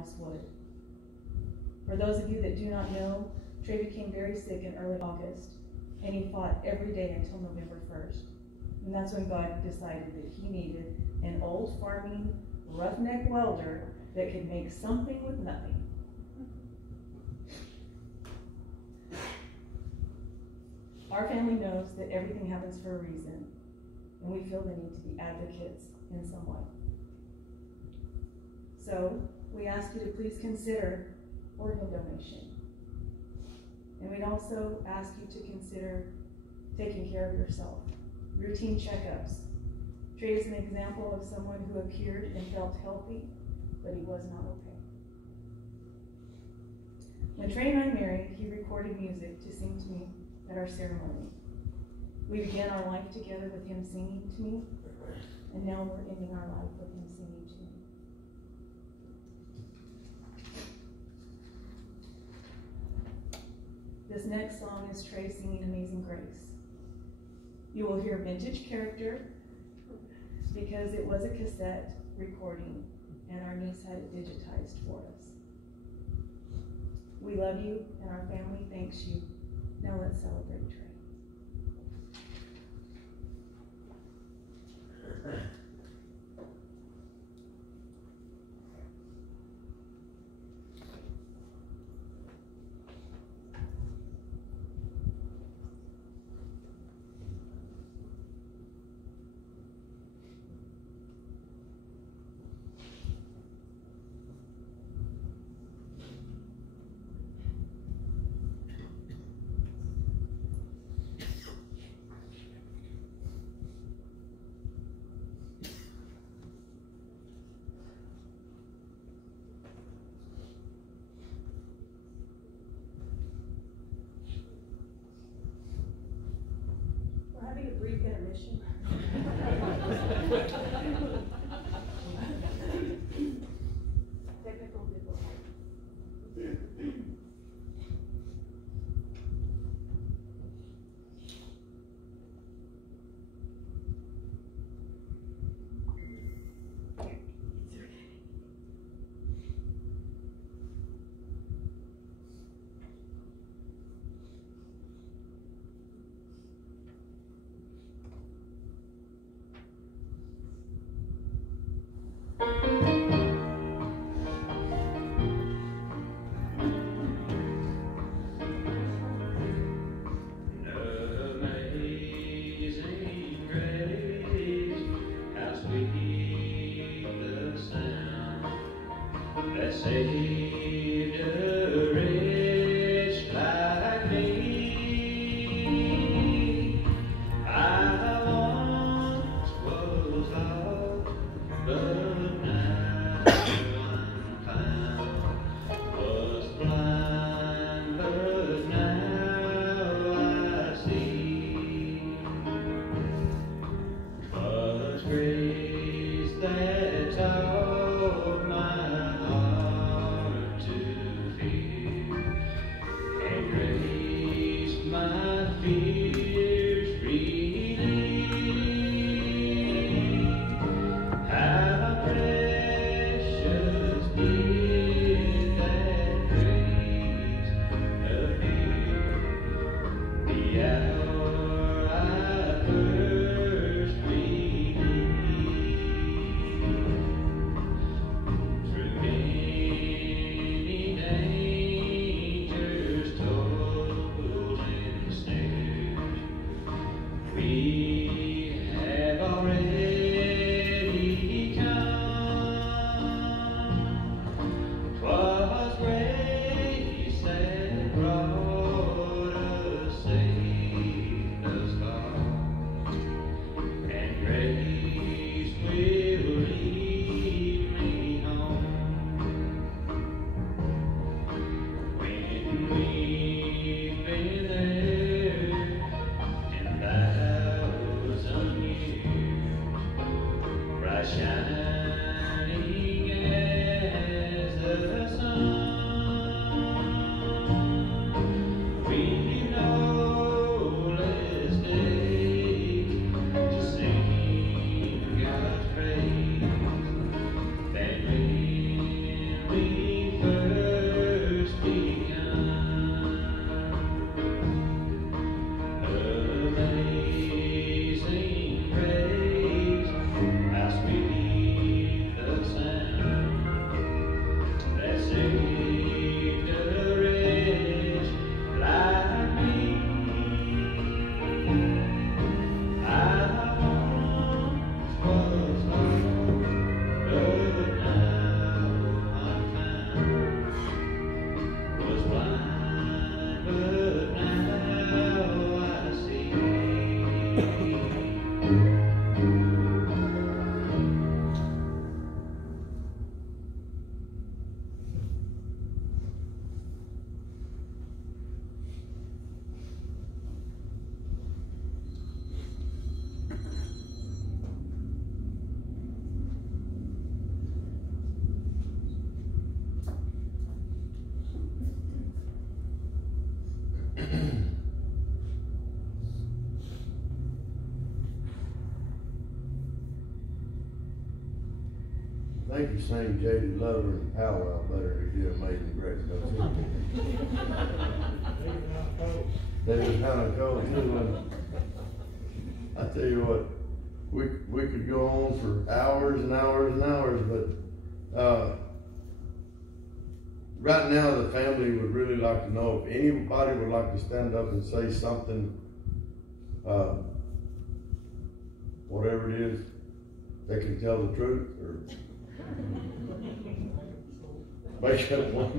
else would. For those of you that do not know, Trey became very sick in early August, and he fought every day until November 1st. And that's when God decided that he needed an old farming, roughneck welder that could make something with nothing. Our family knows that everything happens for a reason, and we feel the need to be advocates in some way. So, we ask you to please consider organ donation. And we'd also ask you to consider taking care of yourself. Routine checkups. Trey is an example of someone who appeared and felt healthy, but he was not okay. When Trey and I married, he recorded music to sing to me at our ceremony. We began our life together with him singing to me, and now we're ending our life with him singing to me. This next song is Trey singing Amazing Grace. You will hear vintage character because it was a cassette recording and our niece had it digitized for us. We love you and our family thanks you. Now let's celebrate Trey. A brief intermission. Technical difficulties. Saved a wretch like me. I once was lost, but now I'm found. Was blind, but now I see. 'Twas grace that taught my heart to feel. first begun. Amazing grace, how sweet the sound that saved a wretch like me. I once was lost, but now I'm found. Was blind, but now I see. I think you sang Jaded Lover and Powwow better than you did Amazing Grace, don't you? They was kind of cold too, wasn't it? I tell you what, we could go on for hours and hours and hours, but right now the family would really like to know if anybody would like to stand up and say something, whatever it is, they can tell the truth or make up one.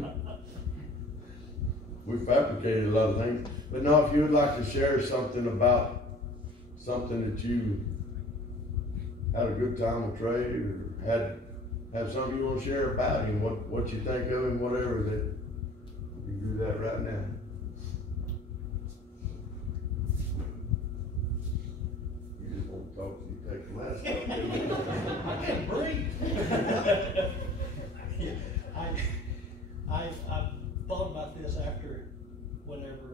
We fabricated a lot of things, but no, if you would like to share something about something that you had a good time with Trey, or have something you want to share about him, what you think of him, whatever, that you can do that right now. You just won't talk, so you take the mask off. I can't breathe. I thought about this whenever,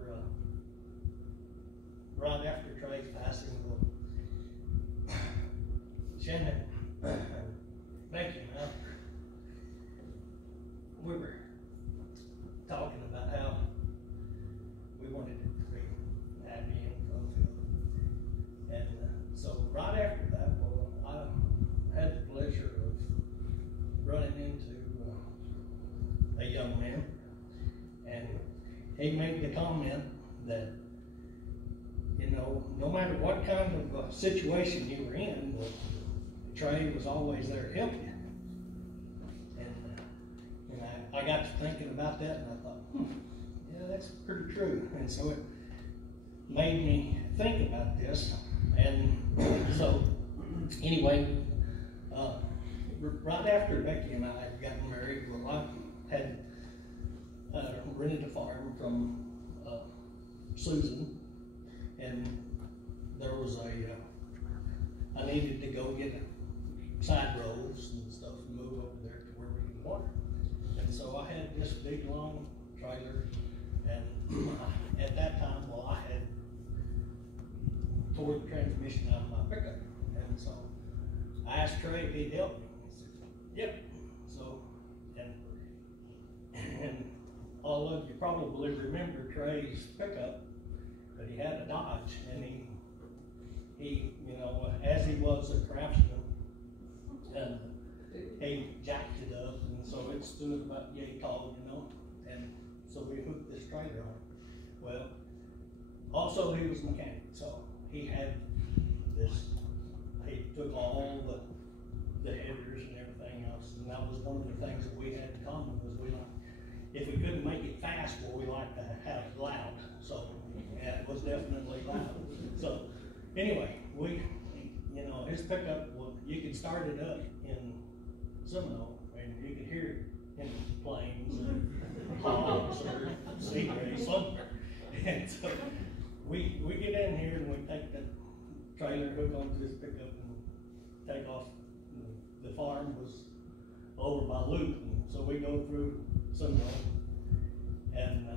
right after Trey's passing, Shannon, thank you, man. We were talking about how we wanted it to be happy and fulfilled. And so right after that, I had the pleasure of running into a young man, and he made the comment that, you know, no matter what kind of situation you were in, Trey was always there to help you. And I got to thinking about that, and I thought, yeah, that's pretty true. And so it made me think about this. And so anyway, right after Becky and I had gotten married, well, I had rented a farm from Susan, and there was I needed to go get side roads and stuff and move over there to where we could water. And so I had this big long trailer, and at that time, well, I had tore the transmission out of my pickup. And so I asked Trey if he'd help me. He said, yep. So, and all of you probably remember Trey's pickup, but he had a Dodge, and he, you know, as he was a craftsman, he jacked it up, and so it stood about yay tall, you know, and so we hooked this trailer on. Well, also he was a mechanic, so he had this, he took all the headers and everything else, and that was one of the things that we had in common, was we liked, if we couldn't make it fast, well, we liked to have it loud, so yeah, it was definitely loud. So anyway, we, you know, his pickup, well, you could start it up in Seminole, and you could hear it in planes and hogs or sea rays somewhere. And so we get in here and we take the trailer, hook onto this pickup, and take off. The farm was over by Loop, and so we go through Seminole. And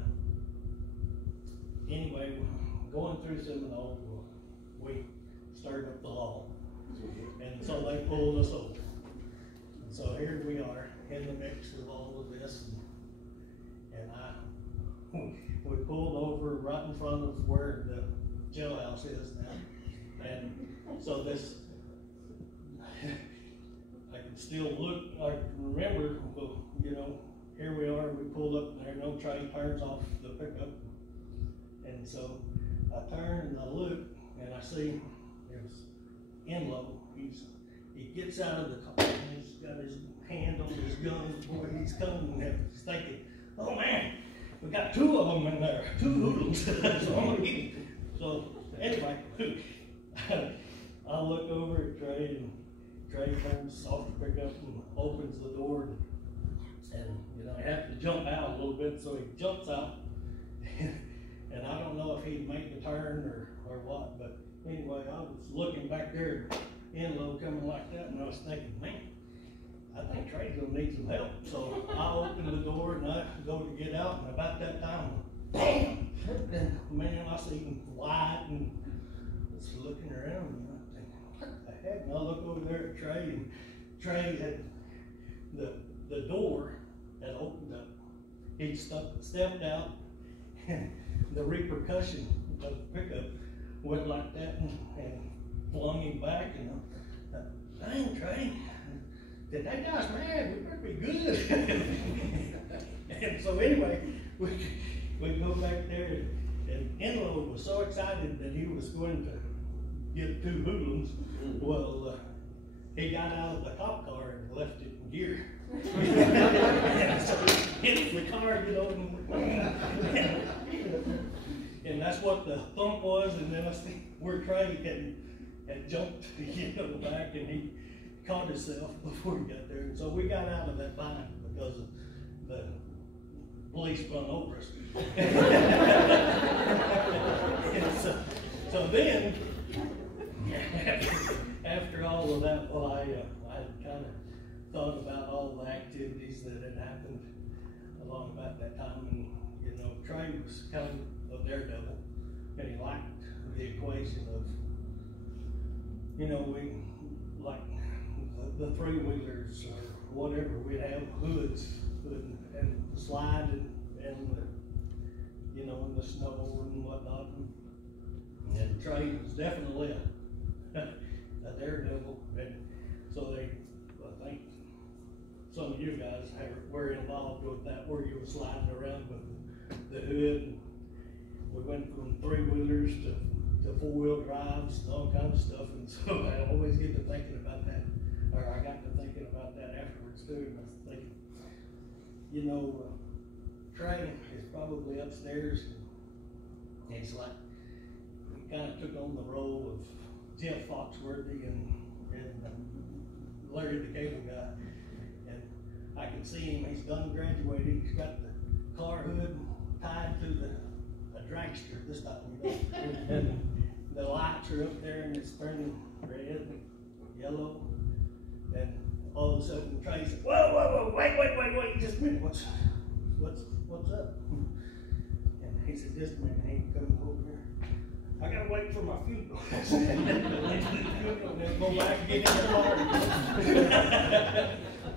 anyway, going through Seminole, we stirred up the law, and so they pulled us over. And so here we are in the mix of all of this, in front of where the jailhouse is now. And so this, I can still look, I can remember, you know, here we are, we pulled up and there, no Trey turns off the pickup. And so I turn and I look and I see there's Enlow. He gets out of the car and he's got his hand on his gun before he's coming, and he's thinking, oh man, we got two of them in there, two hoodlums, so I'm gonna get him. So anyway, I look over at Trey, and Trey turns off the pickup and opens the door, and you know, I have to jump out a little bit, so he jumps out, and I don't know if he'd make the turn or what, but anyway, I was looking back there, Enlow coming like that, and I was thinking, man, I think Trey's gonna need some help. So I open the door and I go to get out, and about that time, bam! And man, I see him light and just looking around, and I'm thinking, what the heck? And I look over there at Trey, and Trey had the door had opened up. He stepped out, and the repercussion of the pickup went like that and flung him back, and dang, Trey, did that guy's mad? We better be good. And so anyway, we go back there, and Enlow was so excited that he was going to get two hoodlums. Well, he got out of the cop car and left it in gear. And so he hit the car, you know, and that's what the thump was. And then I see where Trey had jumped, you know, back, and he caught himself before he got there. And so we got out of that bind because of the police run over us. And so then, after all of that, well, I kind of thought about all the activities that had happened along about that time, and you know, Trey was kind of a daredevil, and he liked the equation of, you know, we like the three-wheelers or whatever, we'd have hoods and slide and you know, in the snow and whatnot. And Trey was definitely a daredevil, and so I think some of you guys were involved with that, where you were sliding around with the hood. We went from three-wheelers to four-wheel drives and all kinds of stuff, and so I always get to thinking about that, or I got to thinking about that afterwards too, and I was thinking, you know, Trey is probably upstairs, and he's like, he kind of took on the role of Jeff Foxworthy and Larry the Cable Guy, and I can see him, he's done graduated, he's got the car hood tied to a dragster this time, you know, and the lights are up there and it's turning red and yellow, and all of a sudden Trey said, whoa, wait, just a minute, what's up? And he said, just a minute, he ain't coming over here. I gotta wait for my funeral. And then go back and get in the car.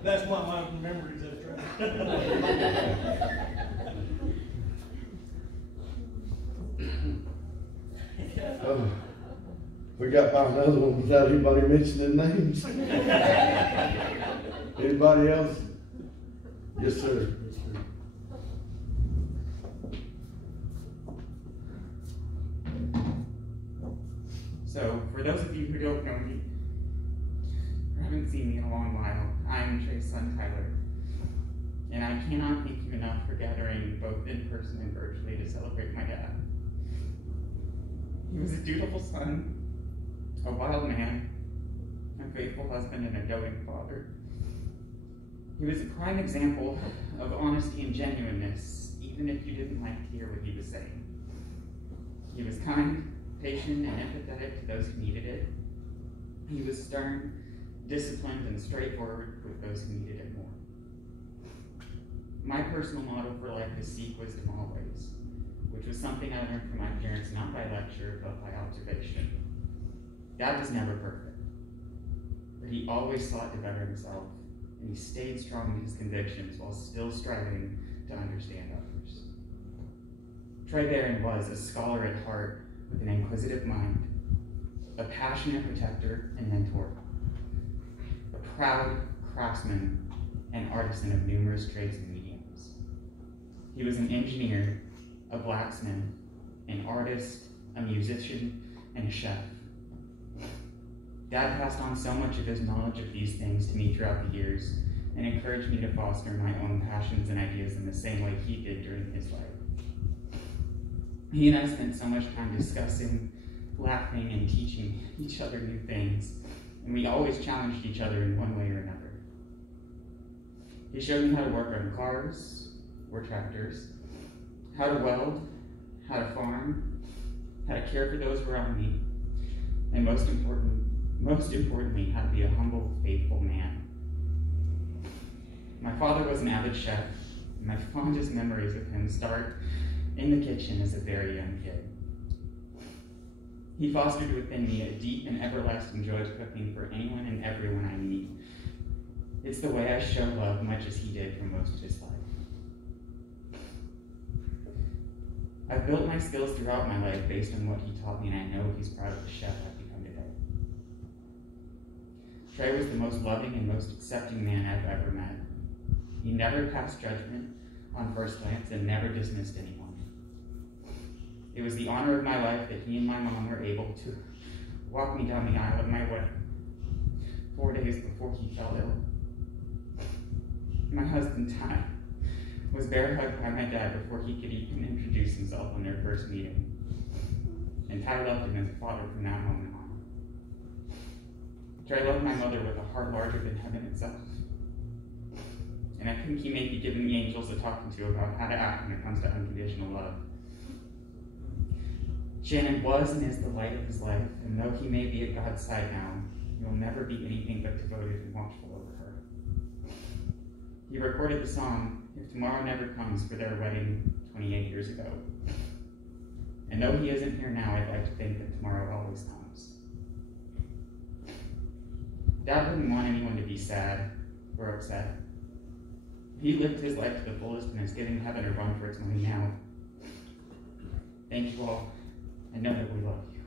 That's my memories of Trey. We got about another one without anybody mentioning names. Anybody else? Yes, sir. So, for those of you who don't know me, or haven't seen me in a long while, I'm Trey's son, Tyler. And I cannot thank you enough for gathering both in person and virtually to celebrate my dad. He was a dutiful son, a wild man, a faithful husband, and a doting father. He was a prime example of honesty and genuineness, even if you didn't like to hear what he was saying. He was kind, patient, and empathetic to those who needed it. He was stern, disciplined, and straightforward with those who needed it more. My personal motto for life is seek wisdom always, which was something I learned from my parents, not by lecture, but by observation. Dad was never perfect, but he always sought to better himself, and he stayed strong in his convictions while still striving to understand others. Trey Barron was a scholar at heart with an inquisitive mind, a passionate protector and mentor, a proud craftsman and artisan of numerous trades and mediums. He was an engineer, a blacksmith, an artist, a musician, and a chef. Dad passed on so much of his knowledge of these things to me throughout the years and encouraged me to foster my own passions and ideas in the same way he did during his life. He and I spent so much time discussing, laughing, and teaching each other new things, and we always challenged each other in one way or another. He showed me how to work on cars or tractors, how to weld, how to farm, how to care for those around me, and most importantly, how to be a humble, faithful man. My father was an avid chef, and my fondest memories of him start in the kitchen as a very young kid. He fostered within me a deep and everlasting joy of cooking for anyone and everyone I meet. It's the way I show love much as he did for most of his life. I've built my skills throughout my life based on what he taught me, and I know he's proud of the chef I've become today. Trey was the most loving and most accepting man I've ever met. He never passed judgment on first glance and never dismissed anyone. It was the honor of my life that he and my mom were able to walk me down the aisle of my wedding 4 days before he fell ill. My husband, Ty, was bear hugged by my dad before he could even introduce himself on their first meeting. And Ty loved him as a father from that moment on. Trey loved my mother with a heart larger than heaven itself. And I think he may be giving the angels a talking to about how to act when it comes to unconditional love. Shannon was and is the light of his life, and though he may be at God's side now, he will never be anything but devoted and watchful over her. He recorded the song, If Tomorrow Never Comes, for their wedding 28 years ago. And though he isn't here now, I'd like to think that tomorrow always comes. Dad wouldn't want anyone to be sad or upset. He lived his life to the fullest and is giving heaven a run for its money now. Thank you all, and know that we love you.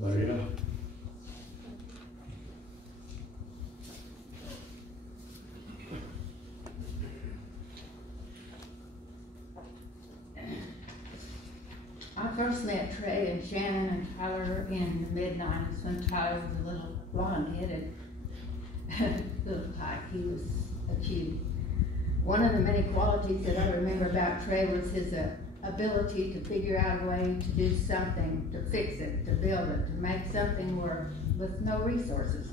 Lena. I first met Trey and Shannon and Tyler in the mid-90s when Tyler was a little blonde-headed little tyke. He was a cutie. One of the many qualities that I remember about Trey was his ability to figure out a way to do something, to fix it, to build it, to make something work with no resources.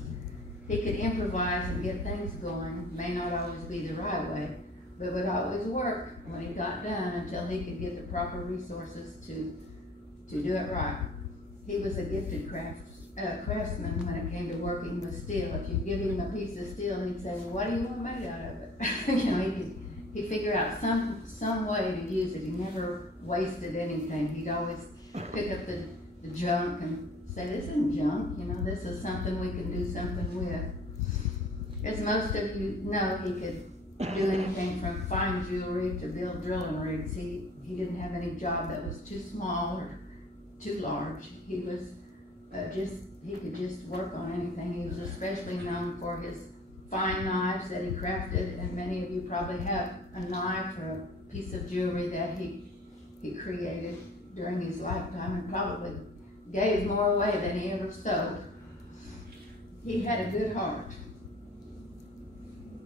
He could improvise and get things going. May not always be the right way, but would always work when he got done until he could get the proper resources to do it right. He was a gifted craftsman when it came to working with steel. If you give him a piece of steel, he'd say, well, what do you want made out of it? He'd figure out some way to use it. He never wasted anything. He'd always pick up the junk and say, this isn't junk, this is something we can do something with. As most of you know, he could do anything from fine jewelry to build drilling rigs. He didn't have any job that was too small or too large. He was he could just work on anything. He was especially known for his fine knives that he crafted, and many of you probably have a knife or a piece of jewelry that he created during his lifetime and probably gave more away than he ever stole. He had a good heart.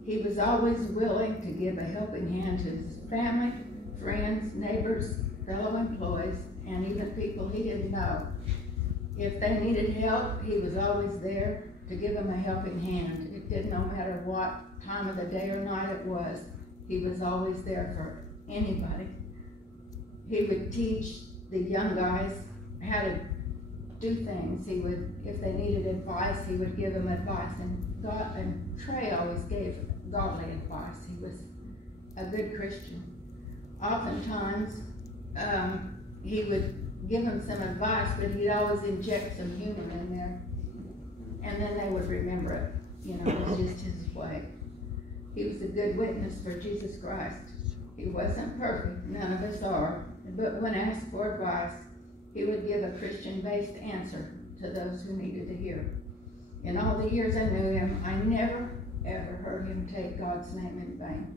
He was always willing to give a helping hand to his family, friends, neighbors, fellow employees, and even people he didn't know. If they needed help, he was always there to give them a helping hand. It didn't matter what time of the day or night it was. He was always there for anybody. He would teach the young guys how to do things. He would, if they needed advice, he would give them advice. And Trey always gave godly advice. He was a good Christian. Oftentimes, he would give them some advice, but he'd always inject some humor in there, and then they would remember it. You know, it was just his way. He was a good witness for Jesus Christ. He wasn't perfect, none of us are, but when asked for advice, he would give a Christian-based answer to those who needed to hear. In all the years I knew him, I never, ever heard him take God's name in vain.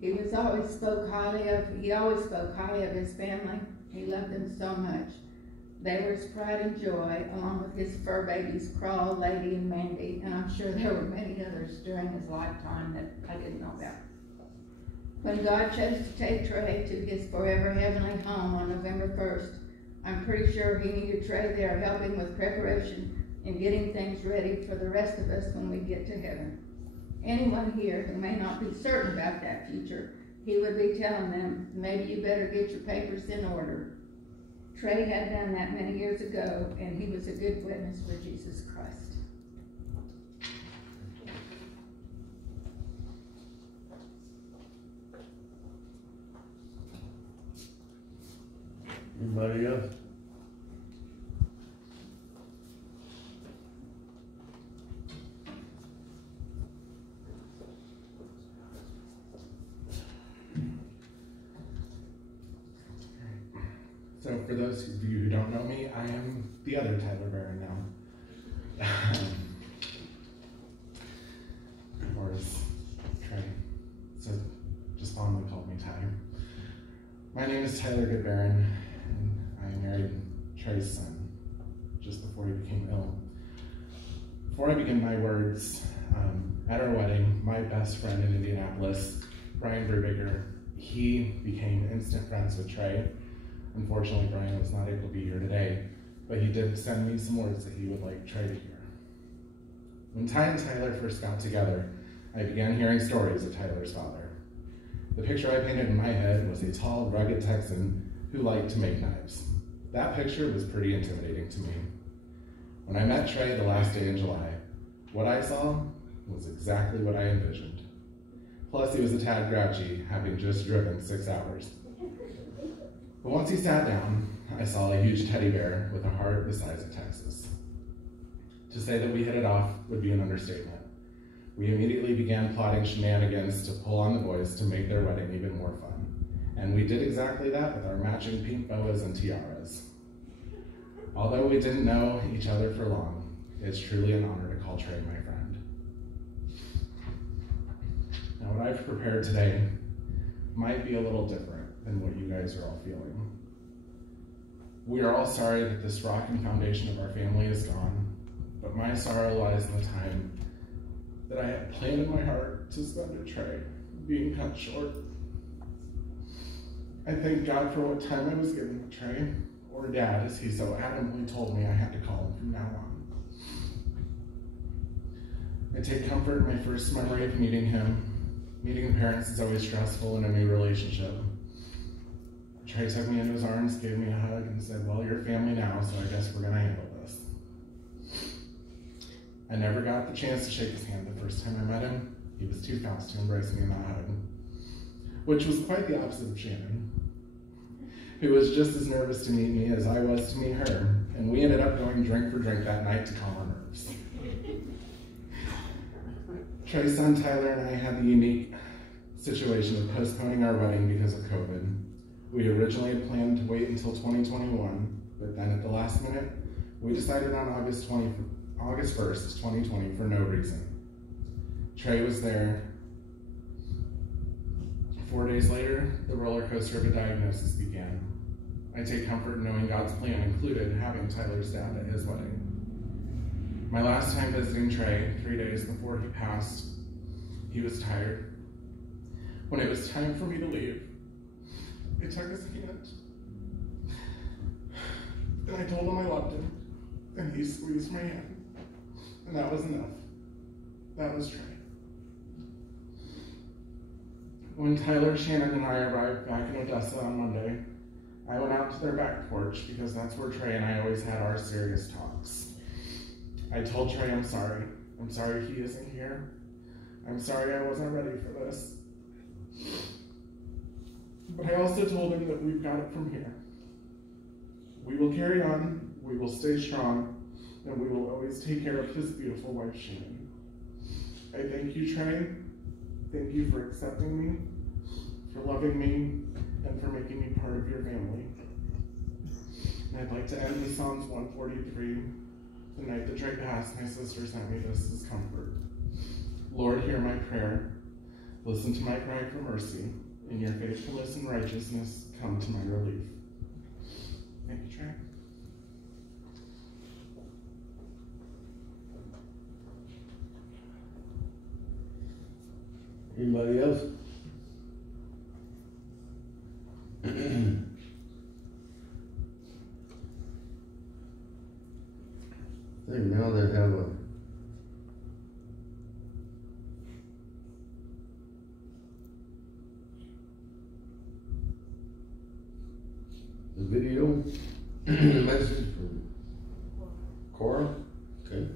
He always spoke highly of his family. He loved them so much. They were his pride and joy, along with his fur babies, Crawl, Lady, and Mandy, and I'm sure there were many others during his lifetime that I didn't know about. When God chose to take Trey to his forever heavenly home on November 1st, I'm pretty sure he needed Trey there helping with preparation and getting things ready for the rest of us when we get to heaven. Anyone here who may not be certain about that future, he would be telling them, maybe you better get your papers in order. Trey had done that many years ago, and he was a good witness for Jesus Christ. Anybody else? So for those of you who don't know me, I am the other Tyler Barron now. Or as Trey just fondly called me Tyler. My name is Tyler Barron, and I married Trey's son just before he became ill. Before I begin my words, at our wedding, my best friend in Indianapolis, Brian Brubaker, he became instant friends with Trey. Unfortunately, Brian was not able to be here today, but he did send me some words that he would like Trey to hear. When Ty and Tyler first got together, I began hearing stories of Tyler's father. The picture I painted in my head was a tall, rugged Texan who liked to make knives. That picture was pretty intimidating to me. When I met Trey the last day in July, what I saw was exactly what I envisioned. Plus, he was a tad grouchy, having just driven 6 hours. But once he sat down, I saw a huge teddy bear with a heart the size of Texas. To say that we hit it off would be an understatement. We immediately began plotting shenanigans to pull on the boys to make their wedding even more fun. And we did exactly that with our matching pink boas and tiaras. Although we didn't know each other for long, it's truly an honor to call Trey my friend. Now, what I've prepared today might be a little different than what you guys are all feeling. We are all sorry that this rock and foundation of our family is gone, but my sorrow lies in the time that I had planned in my heart to spend with Trey being cut short. I thank God for what time I was given with Trey, or Dad, as he so adamantly told me I had to call him from now on. I take comfort in my first memory of meeting him. Meeting the parents is always stressful in a new relationship. Trey took me into his arms, gave me a hug, and said, well, you're family now, so I guess we're gonna handle this. I never got the chance to shake his hand the first time I met him. He was too fast to embrace me in that hug, which was quite the opposite of Shannon, who was just as nervous to meet me as I was to meet her, and we ended up going drink for drink that night to calm our nerves. Trey's son Tyler and I had the unique situation of postponing our wedding because of COVID. We originally had planned to wait until 2021, but then at the last minute, we decided on August 1st, 2020 for no reason. Trey was there. 4 days later, the roller coaster of a diagnosis began. I take comfort in knowing God's plan included having Tyler's dad at his wedding. My last time visiting Trey, 3 days before he passed, he was tired. When it was time for me to leave, I took his hand, and I told him I loved him, and he squeezed my hand, and that was enough. That was Trey. When Tyler, Shannon, and I arrived back in Odessa on Monday, I went out to their back porch because that's where Trey and I always had our serious talks. I told Trey I'm sorry. I'm sorry he isn't here. I'm sorry I wasn't ready for this. But I also told him that we've got it from here. We will carry on, we will stay strong, and we will always take care of his beautiful wife, Shannon. I thank you, Trey. Thank you for accepting me, for loving me, and for making me part of your family. And I'd like to end with Psalms 143. The night that Trey passed, my sister sent me this as comfort. Lord, hear my prayer. Listen to my cry for mercy. In your faithfulness and righteousness, come to my relief. Thank you, Trey. Anybody else? I think now they have a video message from Cora. Okay.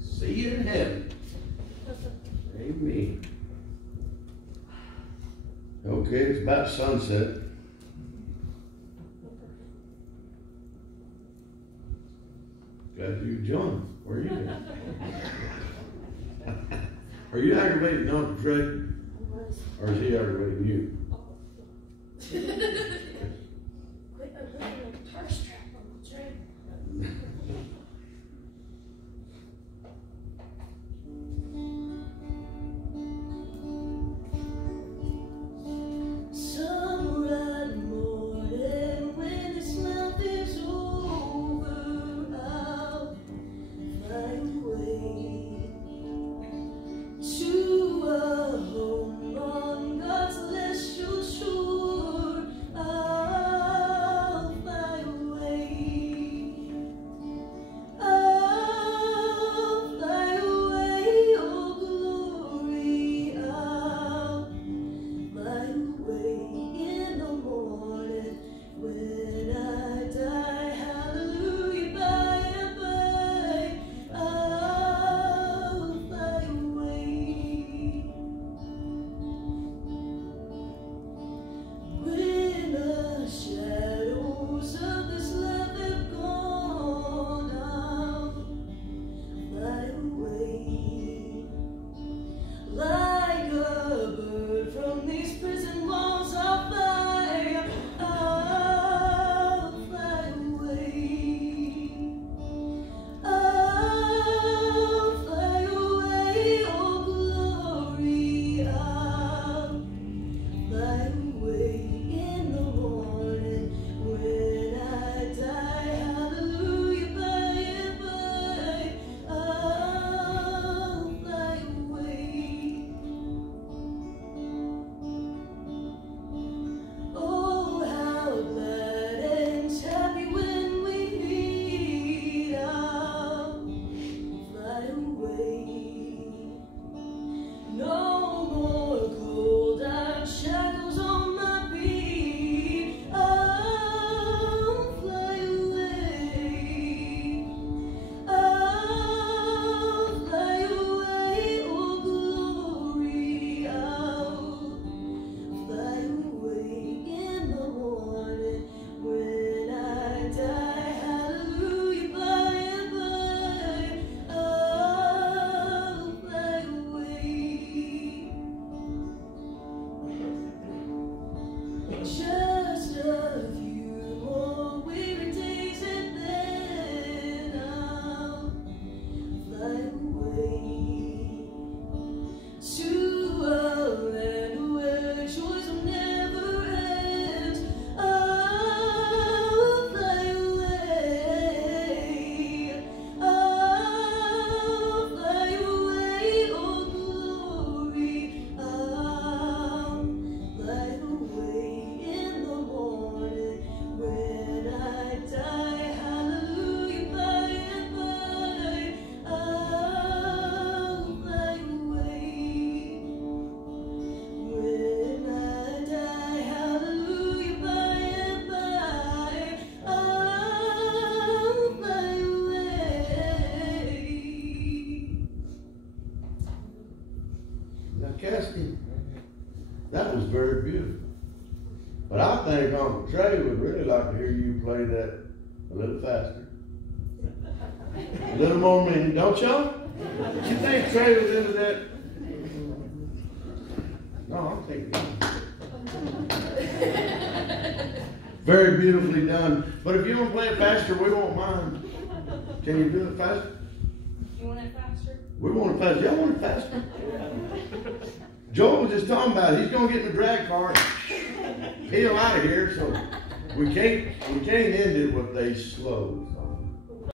See you in heaven. Amen. Okay, it's about sunset. Glad you joined. Where are you at? Are you aggravating Uncle Trey? Or is he aggravating you? Quit putting a guitar strap on the Trey. To a home on God's celestial shore. think Uncle Trey would really like to hear you play that a little faster. A little more meaning, don't y'all? You think Trey was into that? No, I'm thinking. Very beautifully done. But if you want to play it faster, we won't mind. Can you do it faster? You want it faster? We want it faster. Y'all want it faster? Joel was just talking about it. He's gonna get in the drag car, peel out of here, so we can't end it with they slow.